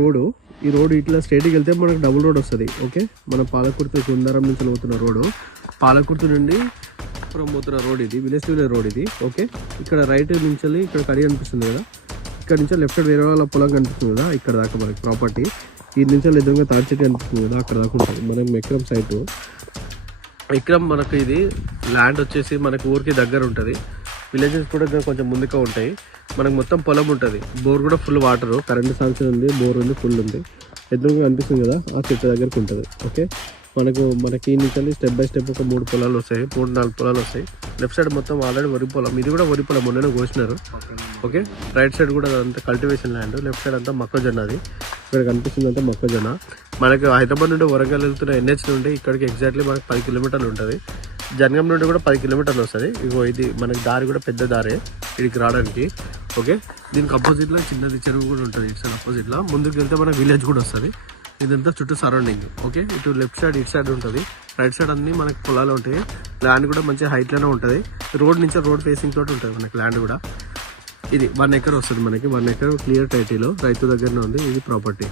Road, ఈ road ఇట్లా స్ట్రైట్కి వెళ్తే మనకు డబుల్ రోడ్ వస్తుంది. ఓకే, మన పాలకుర్తి కుందారం నుంచి పోతున్న రోడ్డు, పాలకుర్తి నుండి పోతున్న రోడ్ ఇది, విలేజ్ రోడ్ ఇది. ఓకే, ఇక్కడ రైట్ నుంచి ఇక్కడ కడి కనిపిస్తుంది కదా, ఇక్కడ నుంచి లెఫ్ట్ సైడ్ వేరే వాళ్ళ పొలం కనిపిస్తుంది కదా, ఇక్కడ దాకా మనకి ప్రాపర్టీ. ఈ నుంచి ఎదురుగా తాడి చెట్టు కనిపిస్తుంది కదా, అక్కడ దాకా ఉంటుంది మనం ఎక్రమ్ సైట్. ఎక్రమ్ మనకు ఇది ల్యాండ్ వచ్చేసి మనకు ఊరికి దగ్గర ఉంటుంది. విలేజెస్ కూడా కొంచెం ముందుగా ఉంటాయి. మనకు మొత్తం పొలం ఉంటుంది. బోర్ కూడా ఫుల్ వాటర్, కరెంట్ శాంక్షన్ ఉంది, బోర్ ఉంది, ఫుల్ ఉంది. ఎదురుగా కనిపిస్తుంది కదా, ఆ చెట్టు దగ్గరకు ఉంటుంది. ఓకే, మనకి ఈ నుంచి స్టెప్ బై స్టెప్ ఒక 3 పొలాలు వస్తాయి, 3-4 పొలాలు వస్తాయి. లెఫ్ట్ సైడ్ మొత్తం ఆల్రెడీ వరి పొలం, ఇది కూడా వరి పొలం, మొన్ననే కోసినారు. ఓకే, రైట్ సైడ్ కూడా అంతా కల్టివేషన్ ల్యాండ్, లెఫ్ట్ సైడ్ అంతా మొక్కజొన్న. అది ఇక్కడ కనిపిస్తుంది అంటే మొక్కజొన్న. మనకు హైదరాబాద్ నుండి వరంగల్ వెళ్తున్న NH నుండి ఇక్కడికి ఎగ్జాక్ట్లీ మనకి 10 కిలోమీటర్లు ఉంటుంది. జనగాం నుండి కూడా 10 కిలోమీటర్లు వస్తుంది. ఇగో ఇది మనకి దారి కూడా పెద్ద దారే ఇక్కడికి రావడానికి. ఓకే, దీనికి అపోజిట్లో చిన్నది చెరువు కూడా ఉంటుంది. ఇటు సైడ్ అపోజిట్లో ముందుకు వెళ్తే మనకి విలేజ్ కూడా వస్తుంది. ఇదంతా చుట్టూ సరౌండింగ్. ఓకే, ఇటు లెఫ్ట్ సైడ్ ఇటు సైడ్ ఉంటుంది, రైట్ సైడ్ అన్ని మనకి పొలాలు ఉంటాయి. ల్యాండ్ కూడా మంచి హైట్లోనే ఉంటుంది. రోడ్ నుంచి రోడ్ ఫేసింగ్ తోటి ఉంటుంది మనకి ల్యాండ్ కూడా. ఇది 1 ఎకర్ వస్తుంది మనకి. 1 ఎకర్ క్లియర్ టైటిల్ రైతు దగ్గరనే ఉంది. ఇది ప్రాపర్టీ.